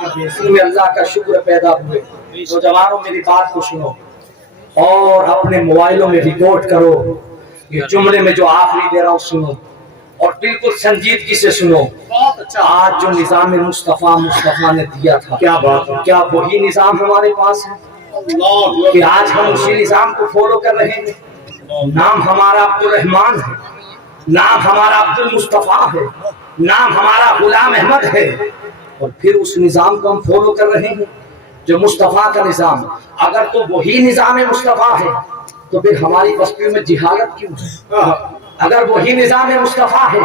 इसमें अल्लाह का शुक्र पैदा हुए। नौजवानों मेरी बात को सुनो और अपने मोबाइलों में रिकॉर्ड करो। ये जुमले में जो आखिरी दे रहा हूँ सुनो और बिल्कुल संजीदगी से सुनो। आज जो निजाम मुस्तफा ने दिया था, क्या बात है, क्या वही निजाम हमारे पास है कि आज हम उसी निजाम को फॉलो कर रहे हैं? नाम हमारा अब्दुल रहमान है, नाम हमारा अब्दुल मुस्तफा है, नाम हमारा गुलाम अहमद है, और फिर उस निजाम को हम फॉलो कर रहे हैं जो मुस्तफा का निजाम। अगर तो वही निजाम मुस्तफा है तो फिर हमारी बस्तियों में जिहालत क्यों है? अगर वही निजाम मुस्तफा है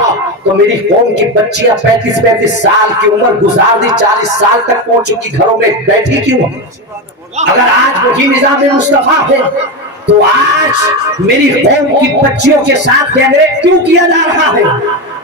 तो मेरी कौम की बच्चियां 35-35 साल की उम्र गुजार दी, 40 साल तक पहुंच चुकी, घरों में बैठी क्यों है? अगर आज वही निजाम मुस्तफा है तो आज मेरी कौम की बच्चियों के साथ गैंगरेप क्यों किया जा रहा है?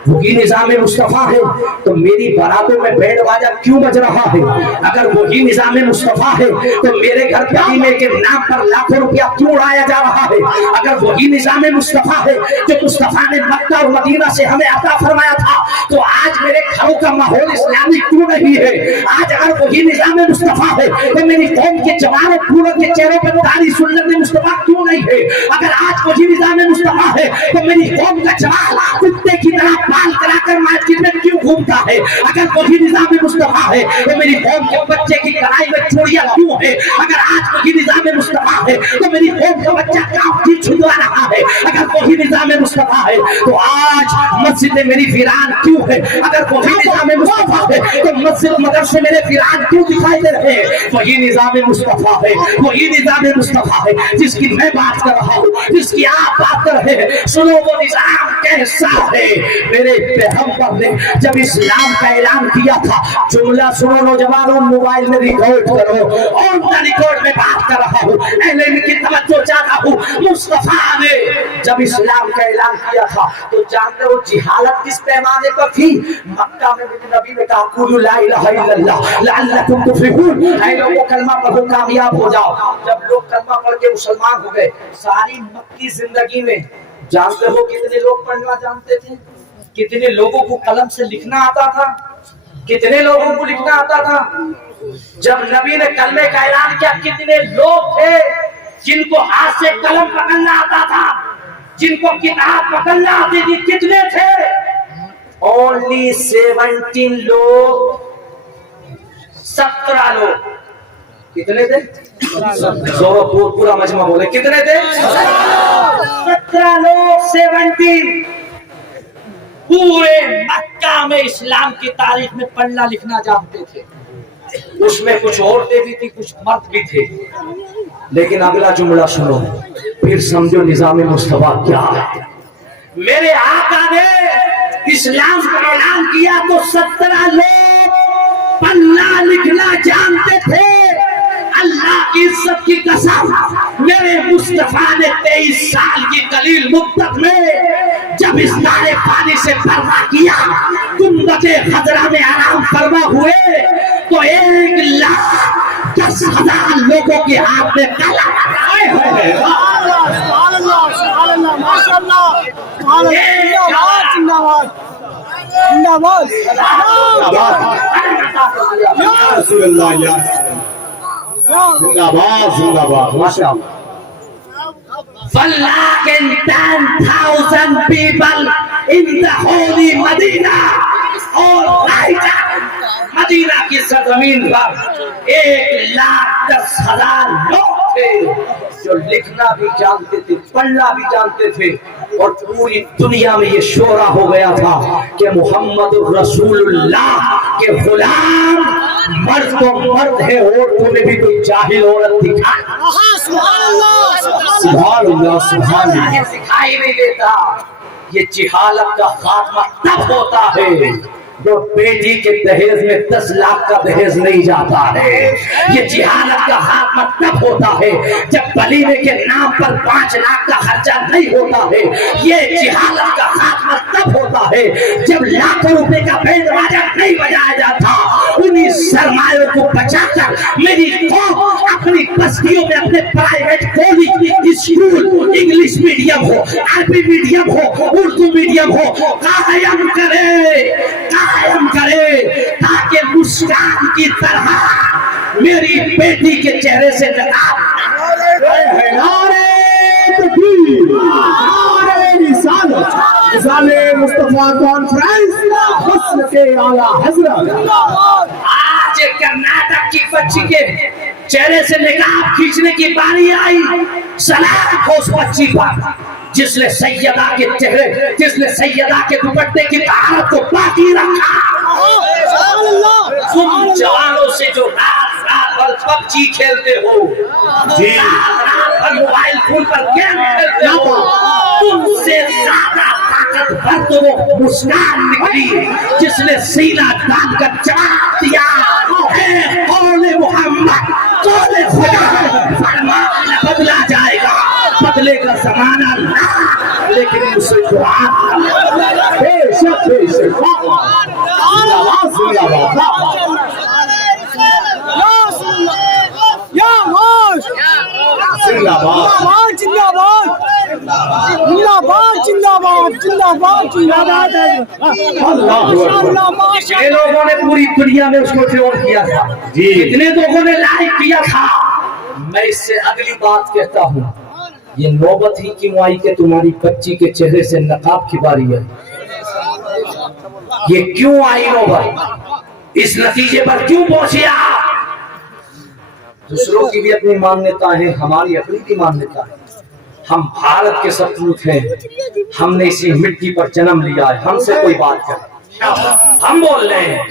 वही निजाम मुस्तफा है तो मेरी बारातों में बैंड बाजा क्यों बज रहा है? अगर वही निजाम मुस्तफा है तो मेरे घर वलीमे के नाम पर लाखों रुपया क्यों उड़ाया जा रहा है? अगर वही निजाम मुस्तफा है जो मुस्तफा ने मक्का और मदीना से हमें अता फरमाया था तो आज मेरे घरों का माहौल इस्लामी क्यों नहीं है? आज अगर वही निजाम मुस्तफा है तो मेरी कौम के जवानों पूरों के चेहरों पर तारी सुन्नत मुस्तफा क्यों नहीं है? अगर आज वही निजाम मुस्तफा है तो मेरी कौम का जवान कुत्ते की तरह बाल कराकर मस्जिद में क्यों घूमता है? अगर वही निजाम मुस्तफा है तो मेरी कौम के बच्चे की कलाई में चूड़ियां क्यों है? अगर आज वही निजाम मुस्तफा है तो मेरी कौम का बच्चा काफी छुड़वा रहा है। अगर वही निजाम मुस्तफा है तो आज मस्जिद मेरी वीरान क्यों है? अगर वही निजाम मुस्तफा है तो मस्जिद मदरसे मेरे वीरान क्यों दिखाई दे रहे हैं? वही निजाम मुस्तफा है, वही निजाम मुस्तफा है जिसकी मैं बात कर रहा हूँ, जिसकी आप बात कर रहे हैं। सुनो वो निजाम कैसा है। मेरे पैगंबर ने जब इस्लाम का ऐलान किया था, जुमला सुनो नौजवानों, मोबाइल में रिकॉर्ड करो और रिकॉर्ड में बात कर रहा हूँ, की तवज्जो चाहता हूँ। मुस्तफा ने जब इस्लाम का ऐलान किया था तो जानते हो जिहालत किस पैमाने पर थी? मक्का में नबी ने कहा कुलू ला इलाहा इल्लल्लाह लअल्लकुम तुफ्लिहून, ऐ लोगों कलमा पढ़ो कामयाब हो जाओ। जब लोग कलमा पढ़ के मुसलमान हो गए, सारी मक्की जिंदगी में जानते हो कितने लोग पढ़ना जानते थे? कितने लोगों को कलम से लिखना आता था? कितने लोगों को लिखना आता था? जब नबी ने कलमे का ऐलान किया कितने लोग थे जिनको हाथ से कलम पकड़ना आता था, जिनको किताब पकड़ना आती थी? कितने थे? ओनली 17 लोग, 17 लोग। कितने थे? पूरा मजमा बोले कितने थे? 17 लोग, 17। पूरे मक्का में इस्लाम की तारीख में पढ़ना लिखना जानते थे। उसमें कुछ औरतें भी थी, कुछ मर्द भी थे। लेकिन अगला जुमला सुनो, फिर समझो निजाम मुस्तफा क्या है। मेरे आका ने इस्लाम का ऐलान किया तो 17 लोग पढ़ना लिखना जानते थे। अल्लाह की इज्जत की कसम, मेरे मुस्तफा ने 23 साल की कलील मुद्दत में जब इस नारे पानी से पर्दा किया, गुंबदे खजरा में आराम फरमा हुए तो 1,10,000 लोगों के हाथ में कलम आए हुए। जिंदाबाद माशाअल्लाह। 10,000 people in the holy Medina, और मदीना की सरजमीन पर 1,10,000 लोग थे जो लिखना भी जानते थे, पढ़ना भी जानते थे, और पूरी दुनिया में ये शोरा हो गया था कि मोहम्मद रसूलुल्लाह के गुलाम मर्द तो मर्द है, औरतों में भी कोई जाहिल औरत दिखाई सिखाई नहीं देता। ये जिहालत का खात्मा तब होता है जो बेटी के दहेज में 10 लाख का दहेज नहीं जाता है। ये जिहालत का खात्मा तब होता है जब वलीमे के नाम पर 5 लाख का खर्चा नहीं होता है। ये जिहालत का खात्मा तब होता है जब लाखों रुपए का बैंड बाजा नहीं बजाया जाता। उन्हीं सरमायों को बचाकर मेरी कौम अपनी बस्तियों में अपने private college, school, English medium हो, अरबी मीडियम हो, उर्दू मीडियम हो, कायम करे ताकि मुस्कान की तरह मेरी बेटी के चेहरे से नकाब मुस्तफा कॉन्फ्रेंस हुस्न के आला हजरत। आज कर्नाटक की बच्ची के चेहरे से निकाब खींचने की बारी आई। सलाम हो उस बच्ची पर जिसने सैयदा के चेहरे, जिसने सैयदा के दुपट्टे की तारत को बाकी रखा। तुम जवानों से जो रात रात भर पबजी खेलते हो, रात भर मोबाइल फोन पर गेम खेलते हो, तुमसे ज्यादा ताकतवर तो वो मुस्कान निकली जिसने सीना तान कर जवाब दिया, कौले मोहम्मद, कौले खुदा, फरमान बदला जाएगा, बदलेगा जमाना ना, लेकिन मुसलमान बेशक बेशक जिंदाबाद जिंदाबाद जिंदाबाद जिंदाबाद जिंदाबाद। कितने लोगों ने पूरी दुनिया में उसको ट्रोल किया था, कितने लोगों ने लाइक किया था। मैं इससे अगली बात कहता हूँ, ये नौबत ही क्यों आई कि तुम्हारी बच्ची के चेहरे से नकाब की बारी है? ये क्यों आई नौबत? इस नतीजे पर क्यों पहुंचे आप? दूसरों की भी अपनी मान्यता है, हमारी अपनी भी मान्यता है। हम भारत के सपूत हैं, हमने इसी मिट्टी पर जन्म लिया है। हमसे कोई बात करे, हम बोल रहे हैं।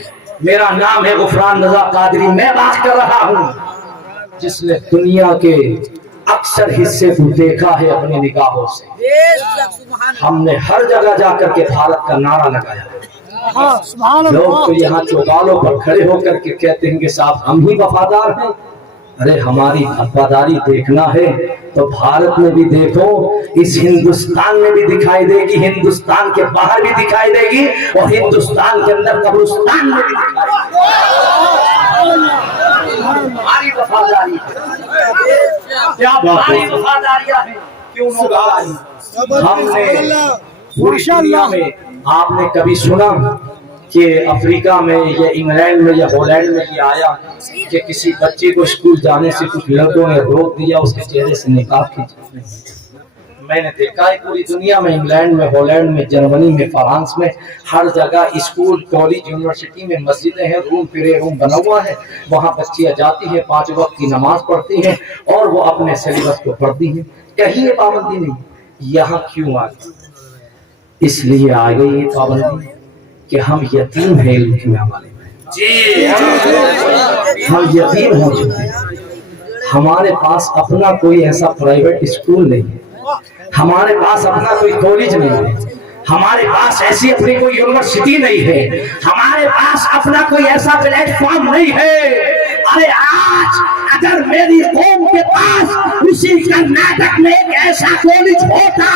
मेरा नाम है गुफरान रजा कादरी, मैं बात कर रहा हूँ जिसने दुनिया के अक्सर हिस्से को देखा है अपनी निगाहों से। हमने हर जगह जाकर के भारत का नारा लगाया। लोग तो यहाँ चौपालों पर खड़े होकर के कहते हैं कि साहब हम ही वफादार हैं। अरे हमारी वफादारी देखना है तो भारत में भी देखो, इस हिंदुस्तान में भी दिखाई देगी, हिंदुस्तान के बाहर भी दिखाई देगी, और हिंदुस्तान के अंदर कब्रिस्तान में भी दिखाई देगी। हमारी वफादारी क्या हमारी वफादारियां हैं, क्यों वफादारी? हमने पूरी दुनिया में, आपने कभी सुना कि अफ्रीका में या इंग्लैंड में या हॉलैंड में ये आया कि किसी बच्चे को स्कूल जाने से कुछ लड़कों ने रोक दिया, उसके चेहरे से निकाब खींच? मैंने देखा है पूरी दुनिया में, इंग्लैंड में, हॉलैंड में, जर्मनी में, फ्रांस में, हर जगह स्कूल, कॉलेज, यूनिवर्सिटी में मस्जिदें हैं, रूम फिरे रूम बना हुआ है, वहाँ बच्चियाँ जाती हैं, 5 वक्त की नमाज पढ़ती हैं और वो अपने सिलेबस को पढ़ती हैं। कहीं ये पाबंदी नहीं। यहाँ क्यों आ गई? इसलिए आ गई ये पाबंदी कि हम यतीम हैं इल्म के मामले में। हम यतीम हो चुके हैं। हमारे पास अपना कोई ऐसा प्राइवेट स्कूल नहीं है, हमारे पास अपना कोई कॉलेज नहीं है, हमारे पास ऐसी अपनी कोई यूनिवर्सिटी नहीं है, हमारे पास अपना कोई ऐसा प्लेटफॉर्म नहीं है। अरे आज अगर मेरी कौम के पास उसी कर्नाटक में एक ऐसा कॉलेज होता,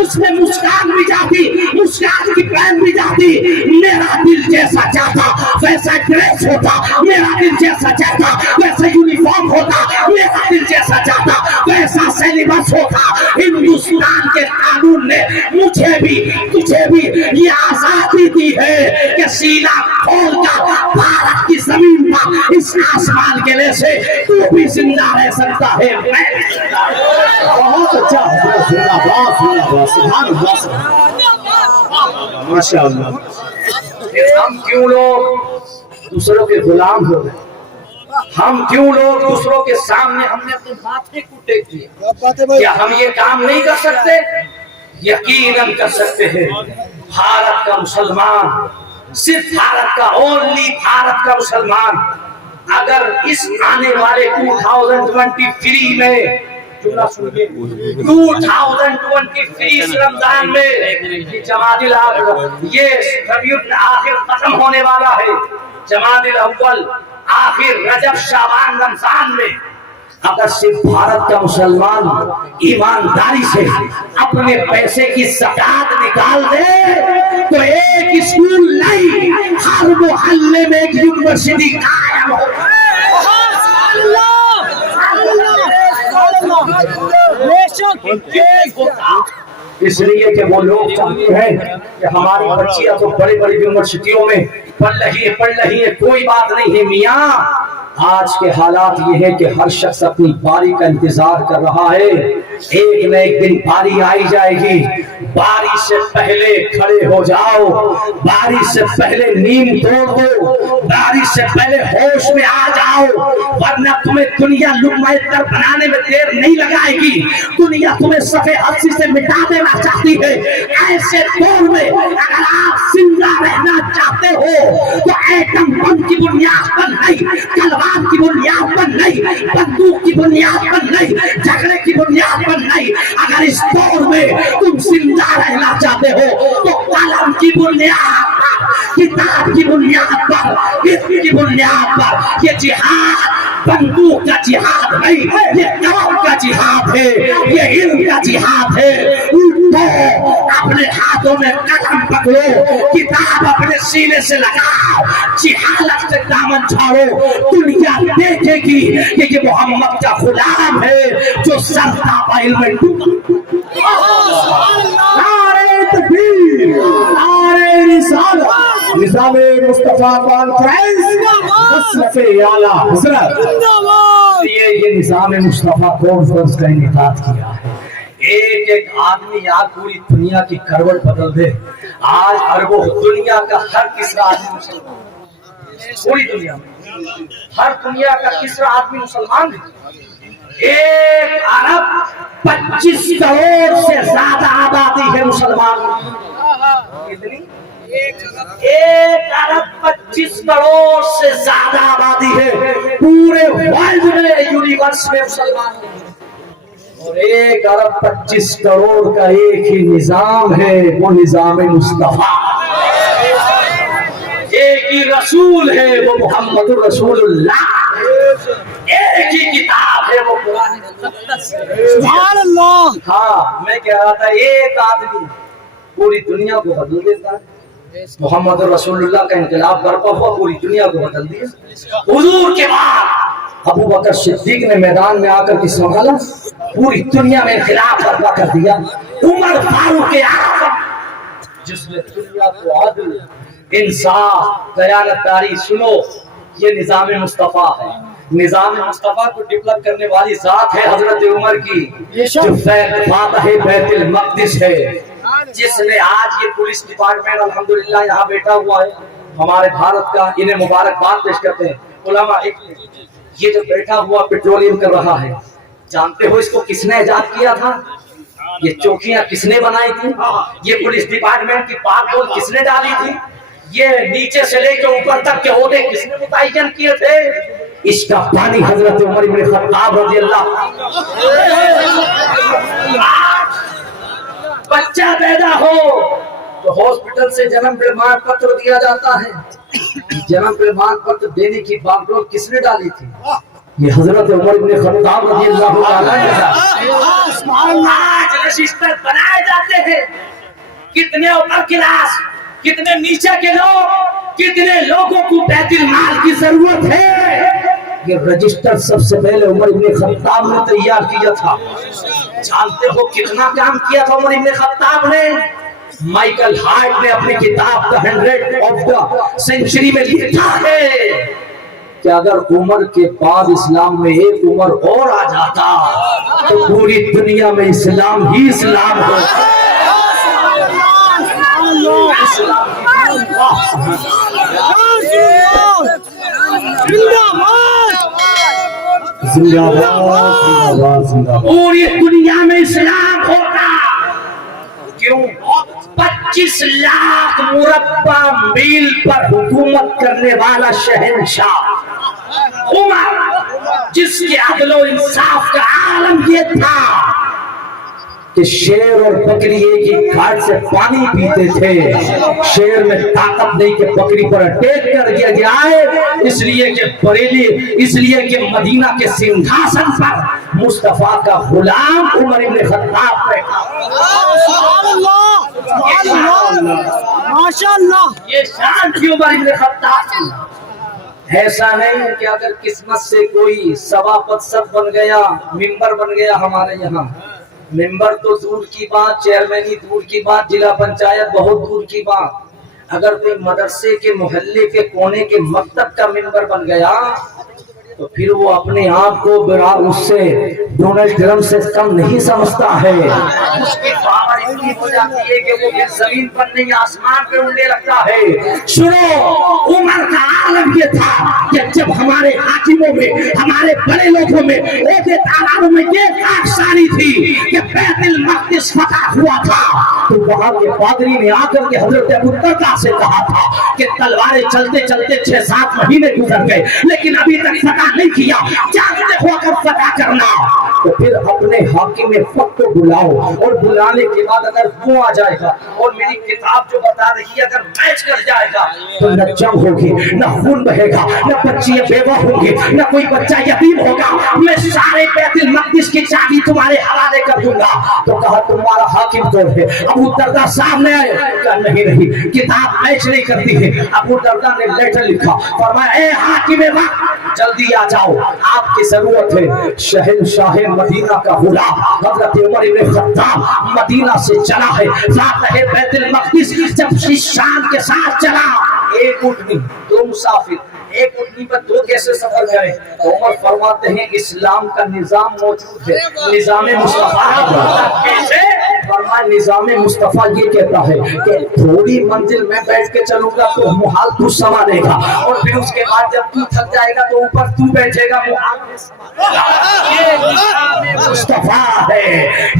उसमें मुस्कान भी जाती, मुस्कान की बहन भी जाती, मेरा दिल जैसा चाहता वैसा ड्रेस होता, मेरा दिल जैसा चाहता वैसा यूनिफॉर्म होता, मेरा दिल जैसा चाहता वैसा सिलेबस होता। हिंदुस्तान के कानून ने मुझे भी तुझे भी ये आजादी दी है कि सीना खोलकर भारत की जमीन पर इस आसमान के लिए से तू भी जिंदा रह सकता है। बहुत अच्छा, माशाअल्लाह। हम क्यों लोग दूसरों के गुलाम हो गए? हम क्यों लोग दूसरों के सामने हमने अपने माथे को टेक दिया? क्या हम ये काम नहीं कर सकते? यकीनन कर सकते हैं। भारत का मुसलमान, सिर्फ भारत का, ओनली भारत का मुसलमान, अगर इस आने वाले 2023 में 2023 रमजान में जमादिल ये रबीउल आखिर खत्म होने वाला है, जमादिल अव्वल आखिर रजब शाबान रमजान में अगर सिर्फ भारत का मुसलमान ईमानदारी से अपने पैसे की ज़कात निकाल दे तो एक स्कूल नहीं, हर मोहल्ले में एक यूनिवर्सिटी कायम हो। اس لیے کہ وہ لوگ چاہتے ہیں کہ ہماری بچیاں تو بڑے بڑے یونیورسٹیوں میں پڑھ رہی ہے، کوئی بات نہیں ہے میاں، آج کے حالات یہ ہے کہ ہر شخص اپنی باری کا انتظار کر رہا ہے، ایک نہ ایک دن باری آئی جائے گی، باری سے پہلے کھڑے ہو جاؤ، باری سے پہلے نیند توڑ دو، باری سے پہلے ہوش میں آ جاؤ، ورنہ تمہیں دنیا لقمہ در بنانے میں دیر نہیں لگائے گی، دنیا تمہیں صفحے ہستی سے مٹا دینا چاہتی ہے۔ ایسے دور میں اگر آپ زندہ رہنا چاہتے ہو تو ایٹم بم کی بنیاد پر نہیں، تلوار کی بنیاد پر نہیں، بندوق کی بنیاد پر نہیں، جھگڑے کی بنیاد پر نہیں، اگر اس دور میں تم زندہ رہنا چاہتے ہو تو قلم کی بنیاد پر، کتاب کی بنیاد پر، علم کی بنیاد پر، یہ جہاد بندوق کا جہاد نہیں، یہ قلم کا جہاد ہے، یہ علم کا جہاد ہے۔ اٹھو، اپنے ہاتھوں میں قلم پکڑو، کتاب اپنے سینے سے لگاؤ، جہالت سے دامن چھاڑو، دنیا دیکھے گی کہ یہ محمد کا غلام ہے جو سرتاپا علم میں ڈوبا۔ نعرہ تکبیر، نعرہ رسالت، نظام مصطفیٰ کانفرنس، مصرف اعلیٰ حضرت، یہ نظام مصطفیٰ کانفرنس کا انعقاد کیا ہے۔ ایک ایک آدمی یہاں پوری دنیا کی کروٹ بدل دے، آج اربوں دنیا کا ہر تیسرا آدمی مسلمان، پوری دنیا میں ہر دنیا کا تیسرا آدمی مسلمان ہے۔ ایک ارب 25 کروڑ سے زیادہ آبادی ہے مسلمان، کتنی؟ 1 ارب 25 کروڑ سے زیادہ آبادی ہے پورے ورلڈ میں، یونیورس میں مسلمان ہیں، اور 1 ارب 25 کروڑ کا ایک ہی نظام ہے، وہ نظام مصطفیٰ، ایک ہی رسول ہے وہ محمد رسول اللہ، ایک ہی کتاب ہے وہ قرآن مقدس۔ سبحان اللہ۔ ہاں میں کہہ رہا تھا ایک آدمی پوری دنیا کو بدل دیتا ہے، محمد رسول اللہ کا انقلاب برپا ہوا، پوری دنیا کو بدل دیا۔ حضور کے بعد ابو بکر صدیق نے میدان میں آ کر کس سنبھالا، پوری دنیا میں انقلاب برپا کر دیا۔ عمر فاروق اعظم جس نے دنیا کو عدل، انصاف، دیانتداری، سنو یہ نظام مصطفیٰ ہے، نظام مصطفیٰ کو ڈیولپ کرنے والی ذات ہے حضرت عمر کی، جو فاتح بیت المقدس ہے، جس نے آج یہ پولیس ڈپارٹمنٹ الحمدللہ یہاں بیٹھا ہوا ہے ہمارے بھارت کا، انہیں مبارکباد پیش کرتے ہیں۔ علماء یہ جو بیٹھا ہوا پیٹرولیم کر رہا ہے، جانتے ہو اس کو کس نے ایجاد کیا تھا؟ یہ چوکیاں کس نے بنائی تھی؟ یہ پولیس ڈپارٹمنٹ کی پاک ڈول کس نے ڈالی تھی؟ یہ نیچے سے لے کے اوپر تک کے عہدے کس نے متعین کیے تھے؟ اس کا پانی حضرت عمر بن خطاب رضی اللہ۔ بچہ پیدا ہو تو ہاسپٹل سے جنم پرمان پتر دیا جاتا ہے، جنم پرمان پتر دینے کی باک ڈول کس نے ڈالی تھی؟ یہ حضرت عمر بن خطاب رضی اللہ عنہ۔ آج رجسٹر بنائے جاتے ہیں، کتنے اوپر کلاس، کتنے نیچے کے لوگ، کتنے لوگوں کو بیت المال کی ضرورت ہے، یہ رجسٹر سب سے پہلے عمر بن خطاب نے تیار کیا تھا۔ جانتے ہو کتنا کام کیا تھا عمر بن خطاب نے؟ مائیکل ہارٹ نے اپنی کتاب The 100 of the Century میں لکھا ہے کہ اگر عمر کے بعد اسلام میں ایک عمر اور آ جاتا تو پوری دنیا میں اسلام ہی اسلام ہو۔ پوری دنیا میں اسلام ہوتا، کیوں؟ 25 لاکھ مربع میل پر حکومت کرنے والا شہنشاہ عمر، جس کے عدل و انصاف کا عالم یہ تھا کہ شیر اور بکری ایک ہی گھاٹ سے پانی پیتے تھے، شیر میں طاقت نہیں کہ بکری پر اٹیک کر دیا جائے، اس لیے کہ مدینہ کے سنگھاسن پر مصطفیٰ کا غلام عمر بن خطاب بیٹھا۔ ماشاءاللہ، یہ شان تھی عمر بن خطاب کی۔ ایسا نہیں کہ اگر قسمت سے کوئی سباپت سب بن گیا، ممبر بن گیا ہمارے یہاں، मेंबर तो दूर की बात, चेयरमैनी दूर की बात, जिला पंचायत बहुत दूर की बात, अगर कोई मदरसे के मोहल्ले के कोने के मकतब का मेंबर बन गया तो फिर वो अपने आप को बड़ा उससे डोनाल्ड ट्रम्प से कम नहीं समझता है। उसकी पावर इतनी हो जाती है कि वो फिर जमीन पर नहीं आसमान पे उड़ने लगता है। सुनो, उमर का आलम ये था कि जब हमारे हाकिमों में, हमारे बड़े लोगों में, ओहदेदारों में ये खाकसारी थी कि बैतुल मक़दिस फतह हुआ था, तो वहां के पादरी ने आकर के हजरत अबू दरदा से कहा था कि तलवारें चलते चलते 6-7 महीने गुजर गए लेकिन अभी तक फतह नहीं किया, जानते हो अगर फतह करना तो फिर अपने हाकिम वक्त को बुलाओ, और बुलाने के बाद अगर वो आ जाएगा और मेरी किताब जो बता रही है अगर मैच कर जाएगा तो न जंग होगी, न खून बहेगा, न बच्चियां बेवा होंगी, न कोई बच्चा यतीम होगा, मैं सारे बैतुल मक़दिस की चाबी तुम्हारे हवाले कर दूंगा। तो कहा तुम्हारा हाकिम कौन है? अबू दरदा सामने आए, कहा नहीं नहीं किताब मैच नहीं करती है। अबू दरदा ने लेटर लिखा, फरमाया ए हाकिम वक्त जल्दी आ जाओ, आपकी जरूरत है। शहंशाह मदीना का गुलाम हजरत उमर इब्न खत्ताब मदीना से चला है, फातह बैतुल मक़दिस जब शान के साथ चला, एक ऊँटनी दो मुसाफिर, एक ऊँटनी पर दो कैसे सफर करें? तो उमर फरमाते हैं इस्लाम का निजाम मौजूद है, निजाम मुस्तफा है। फरमाया निजाम मुस्तफा ये कहता है कि थोड़ी मंजिल में बैठ के चलूंगा तो मुहाल तू संभालेगा, और फिर उसके बाद जब तू थक जाएगा तो ऊपर तू बैठेगा, मुहाल ये निजाम मुस्तफा है,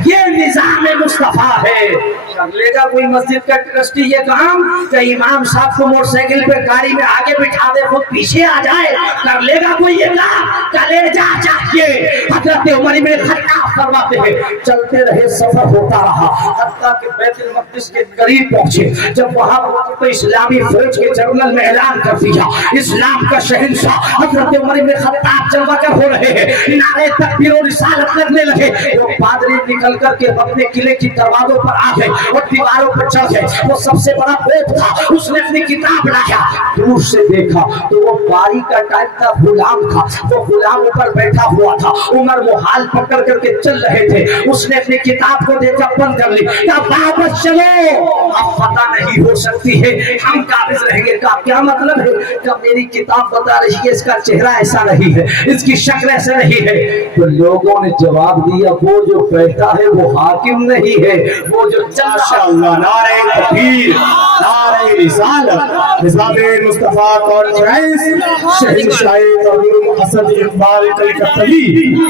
ये निजाम मुस्तफा है। कर लेगा कोई मस्जिद का ट्रस्टी ये काम कि इमाम साहब को मोटरसाइकिल पे गाड़ी में आगे बिठा दे, खुद पीछे आ जाए? कर लेगा कोई ये काम? कलेजा चाहिए। हजरत उमर इब्न खत्ताब फरमाते हैं चलते रहे, सफर होता रहा, हत्ता कि बैतुल मक़दिस के करीब पहुंचे। जब वहां पहुंचे तो इस्लामी फौज के जनरल ने ऐलान कर दिया, इस्लाम का शहंशाह हजरत उमर इब्न खत्ताब जलवा कर हो रहे हैं, नारे तकबीर और रिसालत लगने लगे। वो पादरी निकल करके अपने किले की दरवाजों पर आ गए और दीवारों पर चढ़ गए। वो सबसे बड़ा पोप था, उसने अपनी किताब लाया, दूर से देखा तो वो बारी का टाइप का गुलाम था, वो गुलाम ऊपर बैठा हुआ था, उमर वो हाल पकड़ करके चल रहे थे। उसने अपनी किताब को देखा, बंद कर ली, कहा वापस चलो, अब पता नहीं हो सकती है हम काबिज रहेंगे। का क्या मतलब है? कि मेरी किताब बता रही है इसका चेहरा ऐसा नहीं है, इसकी शक्ल ऐसा नहीं है। तो लोगों ने जवाब दिया वो जो बैठा है वो हाकिम नहीं है, वो जो माशाअल्लाह, नारे तकबीर, नारे रिसालत, निज़ाम मुस्तफा कॉन्फ्रेंस, शहंशाह तौहीद असद इकबाल कलकत्ती,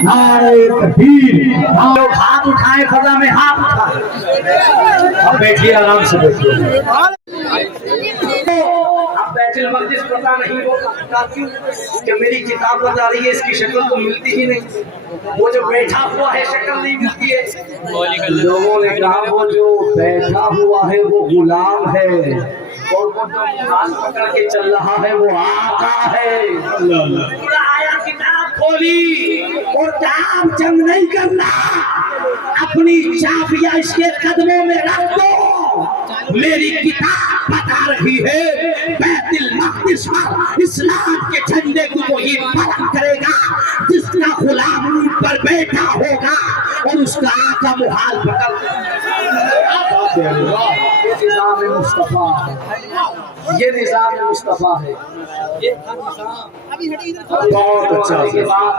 नारे तकबीर। लोग हाथ उठाए, फजा में हाथ उठाए। अब बैठिए, आराम से बैठिए। अब बैतुल मक़दिस पता नहीं होगा क्यों कि मेरी किताब बता रही है इसकी शक्ल तो मिलती ही नहीं, वो जो बैठा हुआ है शक्ल नहीं मिलती है। लोगों ने कहा वो जो बैठा हुआ है वो गुलाम है, और वो जो हाथ पकड़ के चल रहा है वो आका है। पूरा आया, किताब खोली और कहा जंग नहीं करना, अपनी चाबियां इसके कदमों में रख दो। मेरी किताब बता रही है बैतुल मक़दिस पर इस्लाम के झंडे को वही बुलंद करेगा जिसका गुलाम ऊंट पर बैठा होगा और उसका आका मुहाल पकड़। ये निज़ाम मुस्तफा है, ये निज़ाम मुस्तफा है। बहुत अच्छा। के बाद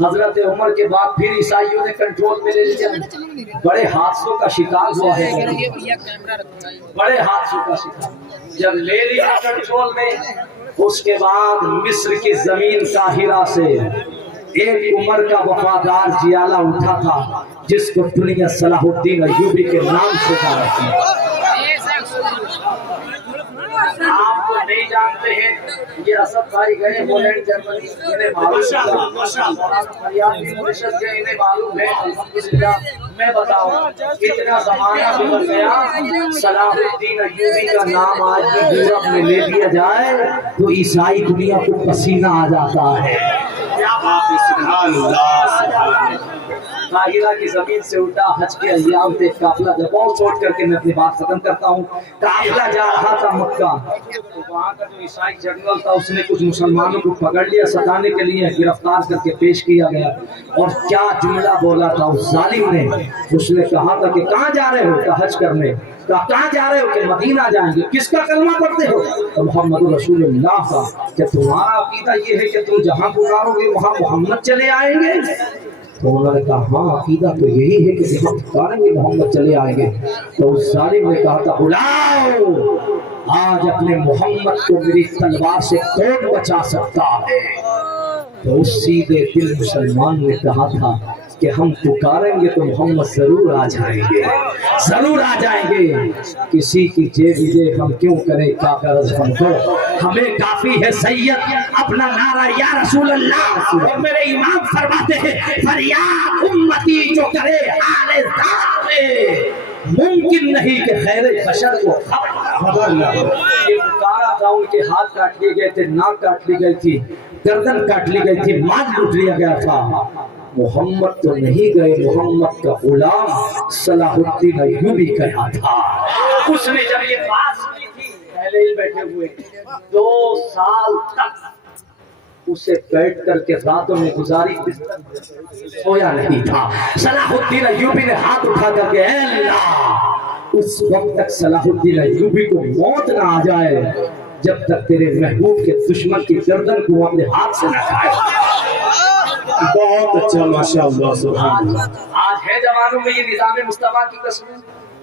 हजरत उमर के बाद फिर ईसाइयों ने कंट्रोल में ले लिया, बड़े हादसों का शिकार हुआ है, बड़े हादसों का शिकार। जब ले लिया कंट्रोल में, उसके बाद मिस्र की जमीन काहिरा से एक उमर का वफादार जियाला उठा था जिसको दुनिया सलाहुद्दीन अय्यूबी के नाम से जानती है। आपको नहीं जानते हैं, ये असद भाई गए होलैंड जर्मनी, इन्हें मालूम है, इन्हें मालूम है। अल्हम्दुलिल्लाह, मैं बताऊं कितना जमाना गुजर गया, सलाहुद्दीन अय्यूबी का नाम आज भी यूरोप में ले लिया जाए तो ईसाई दुनिया को पसीना आ जाता है। काहिरा की जमीन से उठा हज के अय्याम थे काफिला जब और छोड़ करके मैं अपनी बात खत्म करता हूँ। काफिला जा रहा था मक्का, तो वहाँ का जो ईसाई जनरल था उसने कुछ मुसलमानों को पकड़ लिया, सताने के लिए गिरफ्तार करके पेश किया गया। और क्या जुमला बोला था उस जालिम ने, उसने कहा था कि कहाँ जा रहे हो, कहा हज करने, कहाँ जा रहे हो कि मदीना जाएंगे, किसका कलमा पढ़ते हो, तो मोहम्मद रसूलुल्लाह का, कि तुम्हारा अकीदा ये है कि तुम जहाँ पुकारोगे वहाँ मोहम्मद चले आएंगे। तो उन्होंने कहा हाँ अकीदा तो यही है कि जहाँ पुकारेंगे मोहम्मद चले आएंगे। तो उस जालिम ने कहा था बुलाओ, आज अपने मोहम्मद को मेरी तलवार से कौन बचा सकता है। तो उस सीधे दिल मुसलमान ने कहा था कि हम पुकारेंगे तो मोहम्मद जरूर आ जाएंगे, जरूर आ जाएंगे। किसी की जेब हम क्यों करें, क्या गरज हमको, हमें काफी है सैयद अपना नारा या रसूल अल्लाह। और मेरे इमाम फरमाते हैं फरियाद उम्मती जो करे हाले ज़ात, मुमकिन नहीं कि खैर बशर को खबर न हो। ये पुकारा था, उनके हाथ काट लिए गए थे, नाक काट ली गई थी, गर्दन काट ली गई थी, माल लूट लिया गया था। मोहम्मद तो नहीं गए, मोहम्मद का गुलाम सलाहुद्दीन अय्यूबी कहा था। उसने जब ये बात सुनी थी, पहले ही बैठे हुए 2 साल तक उसे बैठ करके रातों में गुजारी, सोया नहीं था। सलाहुद्दीन अय्यूबी ने हाथ उठा करके अल्लाह, उस वक्त तक सलाहुद्दीन अय्यूबी को मौत ना आ जाए जब तक तेरे महबूब के दुश्मन की गर्दन को अपने हाथ से न खाए। बहुत अच्छा माशाअल्लाह सुभान अल्लाह। आज है जवानों में ये निजाम मुस्तफा की कसम,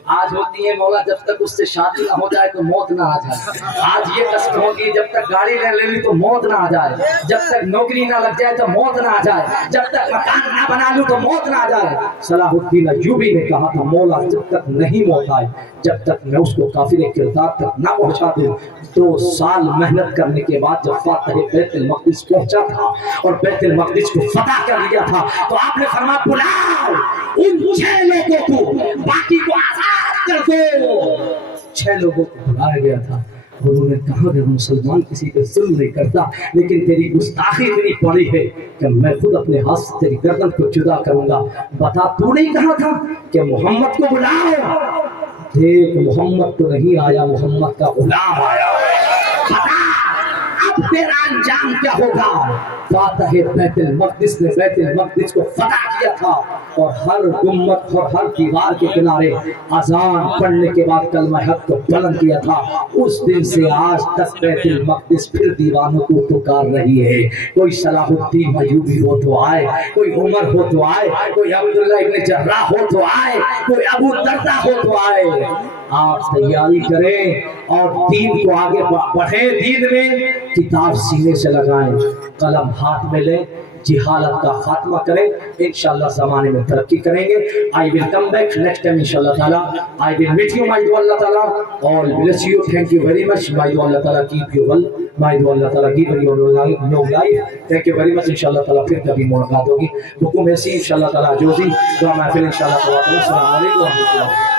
आज होती है मौला जब तक उससे शादी ना हो जाए तो मौत ना आ जाए। आज ये कसम होगी जब तक गाड़ी ना ले ली तो मौत ना आ जाए, जब तक नौकरी ना लग जाए तो मौत ना आ जाए, जब तक मकान ना बना लूं तो मौत ना आ जाए। सलाहुद्दीन अय्यूबी ने कहा था मौला जब तक नहीं मौत आए, जब तक मैं उसको काफिले किरदार तक ना पहुंचा दूं। 2 साल मेहनत करने के बाद जब फातह बैतुल मक़दिस पहुंचा था और बैतुल मक़दिस को फतह कर लिया था, तो आपने फरमाया बुलाओ उन 6 लोगों को, बाकी को आजाद कर दो। 6 लोगों को बुलाया गया था। उन्होंने कहा कि मुसलमान किसी पे जुल्म नहीं करता, लेकिन तेरी गुस्ताखी इतनी बड़ी है कि मैं खुद अपने हाथ से तेरी गर्दन को जुदा करूंगा। बता तू नहीं कहा था कि मोहम्मद को बुलाओ, देख मोहम्मद तो नहीं आया, मोहम्मद का गुलाम आया। बता अब तेरा अंजाम क्या होगा। फातह बैतुल मक़दिस ने बैतुल मक़दिस को फतह किया था और हर गुम्मत और हर दीवार के किनारे अजान पढ़ने के बाद कलमा हक को बुलंद किया था। उस दिन से आज तक बैतुल मक़दिस फिर दीवानों को पुकार रही है। कोई सलाहुद्दीन अय्यूबी हो तो आए, कोई उमर हो तो आए, कोई अब्दुल्लाह इब्न जर्राह हो तो आए, कोई अबू दरदा हो तो आए। आप तैयारी करें और दीन को आगे बढ़े, दीन में किताब सीने से लगाएं, कलम हाथ में लें, जिहालत का खात्मा करें। इंशाअल्लाह ज़माने में तरक्की करेंगे। I will come back next time इंशाअल्लाह ताला। I will meet you, may डू अल्लाह ताला all bless you. Thank you very much, may डू अल्लाह ताला कीप यू वेल, माय डू अल्लाह ताला give you long life. Thank you very much. इंशाअल्लाह ताला फिर कभी मुलाकात होगी। हुकुम है इंशाअल्लाह ताला जोजी दुआ महफिल इंशाअल्लाह ताला। अस्सलाम वालेकुम व रहमतुल्लाह।